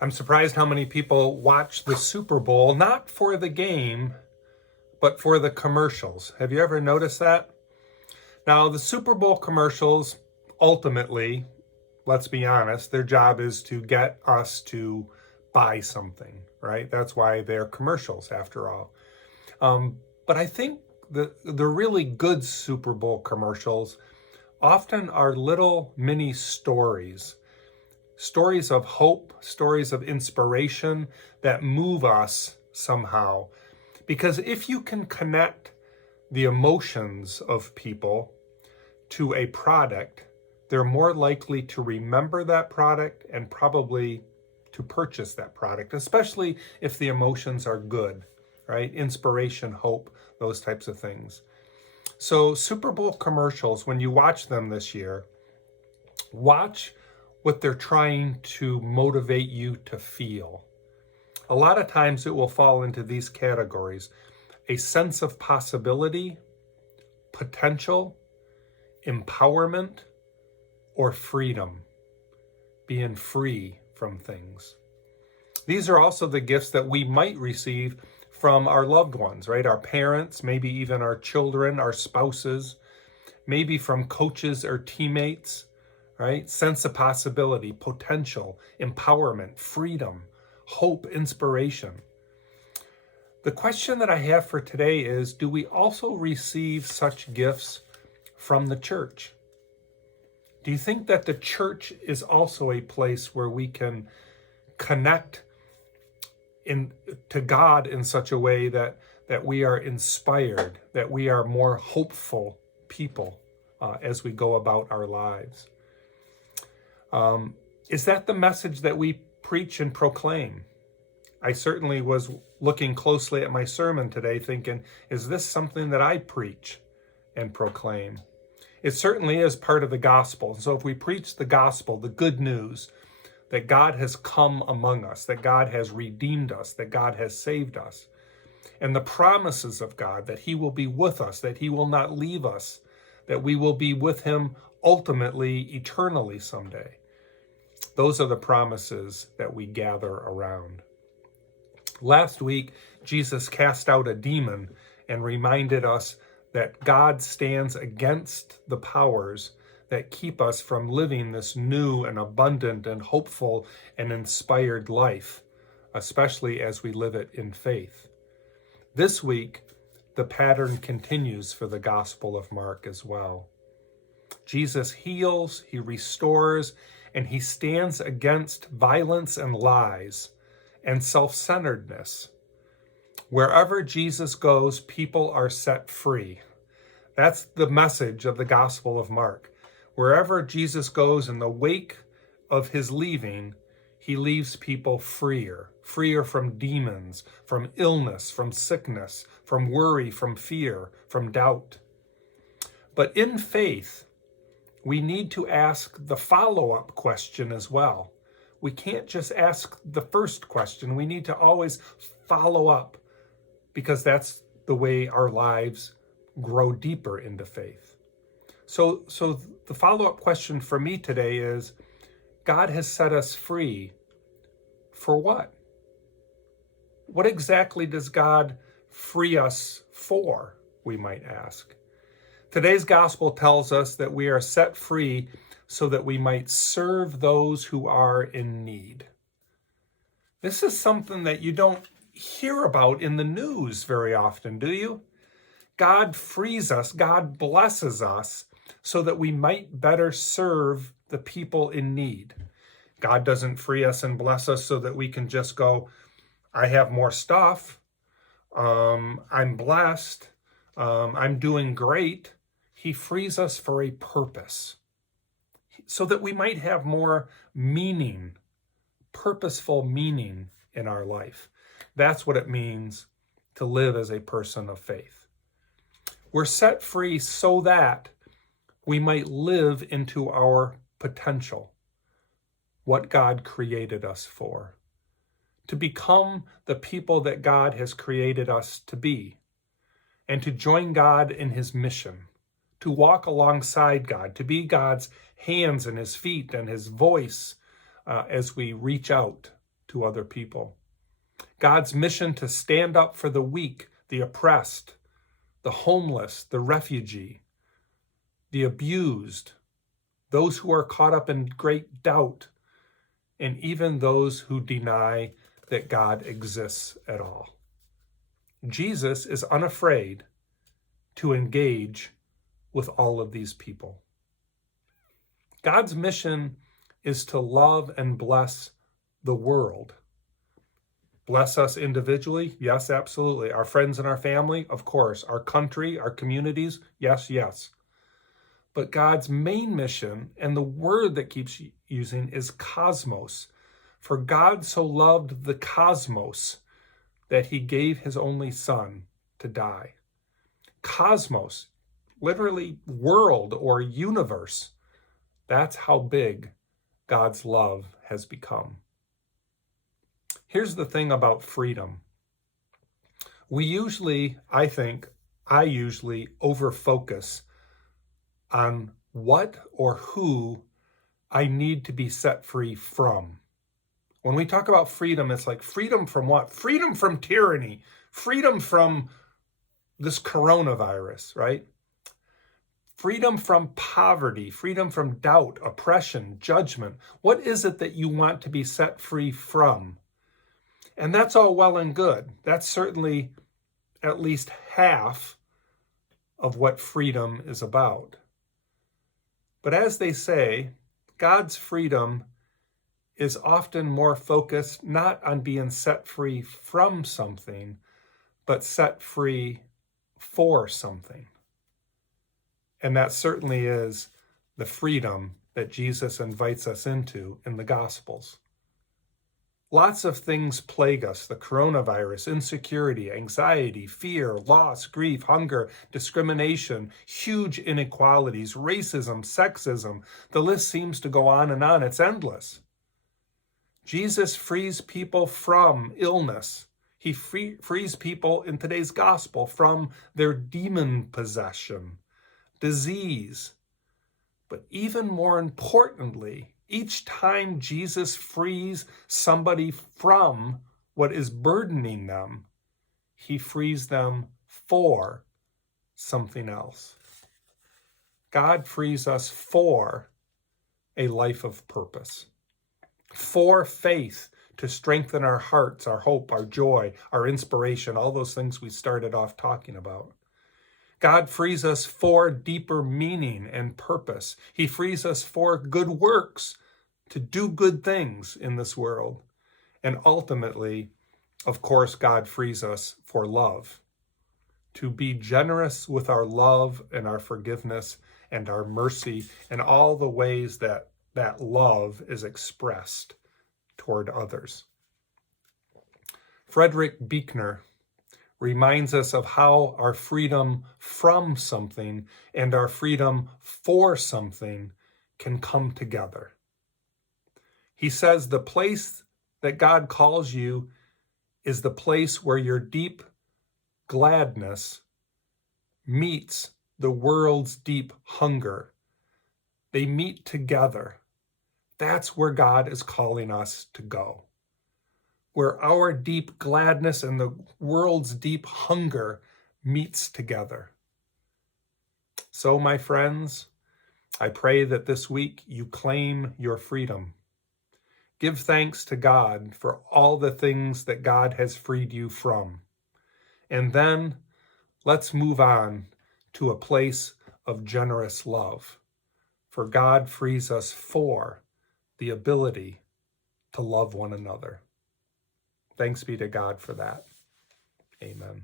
I'm surprised how many people watch the Super Bowl, not for the game, but for the commercials. Have you ever noticed that? Now, the Super Bowl commercials, ultimately, let's be honest, their job is to get us to buy something, right? That's why they're commercials, after all. But I think the really good Super Bowl commercials often are little mini stories, stories of hope, stories of inspiration that move us somehow. Because if you can connect the emotions of people to a product, they're more likely to remember that product and probably to purchase that product, especially if the emotions are good, right? Inspiration, hope, those types of things. So Super Bowl commercials, when you watch them this year, watch what they're trying to motivate you to feel. A lot of times it will fall into these categories: a sense of possibility, potential, empowerment, or freedom, being free from things. These are also the gifts that we might receive from our loved ones, right? Our parents, maybe even our children, our spouses, maybe from coaches or teammates, right? Sense of possibility, potential, empowerment, freedom, hope, inspiration. The question that I have for today is, do we also receive such gifts from the church? Do you think that the church is also a place where we can connect to God in such a way that we are inspired, that we are more hopeful people as we go about our lives? Is that the message that we preach and proclaim? I certainly was looking closely at my sermon today thinking, is this something that I preach and proclaim? It certainly is part of the gospel. So if we preach the gospel, the good news, that God has come among us, that God has redeemed us, that God has saved us, and the promises of God, that he will be with us, that he will not leave us, that we will be with him ultimately, eternally someday. Those are the promises that we gather around. Last week, Jesus cast out a demon and reminded us that God stands against the powers that keep us from living this new and abundant and hopeful and inspired life, especially as we live it in faith. This week, the pattern continues for the Gospel of Mark as well. Jesus heals, he restores, and he stands against violence and lies and self-centeredness. Wherever Jesus goes, people are set free. That's the message of the Gospel of Mark. Wherever Jesus goes, in the wake of his leaving, he leaves people freer from demons, from illness, from sickness, from worry, from fear, from doubt. But in faith, we need to ask the follow-up question as well. We can't just ask the first question. We need to always follow up, because that's the way our lives grow deeper into faith. So the follow-up question for me today is, God has set us free for what? What exactly does God free us for, we might ask? Today's gospel tells us that we are set free so that we might serve those who are in need. This is something that you don't hear about in the news very often, do you? God frees us, God blesses us so that we might better serve the people in need. God doesn't free us and bless us so that we can just go, I have more stuff, I'm blessed, I'm doing great. He frees us for a purpose, so that we might have more meaning, purposeful meaning in our life. That's what it means to live as a person of faith. We're set free so that we might live into our potential, what God created us for, to become the people that God has created us to be, and to join God in his mission, to walk alongside God, to be God's hands and his feet and his voice as we reach out to other people. God's mission to stand up for the weak, the oppressed, the homeless, the refugee, the abused, those who are caught up in great doubt, and even those who deny that God exists at all. Jesus is unafraid to engage with all of these people. God's mission is to love and bless the world. Bless us individually? Yes, absolutely. Our friends and our family? Of course. Our country, our communities? Yes, yes. But God's main mission, and the word that keeps using, is cosmos. For God so loved the cosmos that he gave his only son to die. Cosmos, literally world or universe. That's how big God's love has become. Here's the thing about freedom. I usually over-focus on what or who I need to be set free from. When we talk about freedom, it's like freedom from what? Freedom from tyranny, freedom from this coronavirus, right? Freedom from poverty, freedom from doubt, oppression, judgment. What is it that you want to be set free from? And that's all well and good. That's certainly at least half of what freedom is about. But as they say, God's freedom is often more focused not on being set free from something, but set free for something. And that certainly is the freedom that Jesus invites us into in the Gospels. Lots of things plague us: the coronavirus, insecurity, anxiety, fear, loss, grief, hunger, discrimination, huge inequalities, racism, sexism. The list seems to go on and on. It's endless. Jesus frees people from illness. He frees people in today's gospel from their demon possession, disease. But even more importantly, each time Jesus frees somebody from what is burdening them, he frees them for something else. God frees us for a life of purpose, for faith to strengthen our hearts, our hope, our joy, our inspiration, all those things we started off talking about. God frees us for deeper meaning and purpose. He frees us for good works, to do good things in this world. And ultimately, of course, God frees us for love, to be generous with our love and our forgiveness and our mercy and all the ways that that love is expressed toward others. Frederick Buechner reminds us of how our freedom from something and our freedom for something can come together. He says the place that God calls you is the place where your deep gladness meets the world's deep hunger. They meet together. That's where God is calling us to go, where our deep gladness and the world's deep hunger meets together. So, my friends, I pray that this week you claim your freedom. Give thanks to God for all the things that God has freed you from. And then let's move on to a place of generous love, for God frees us for the ability to love one another. Thanks be to God for that. Amen.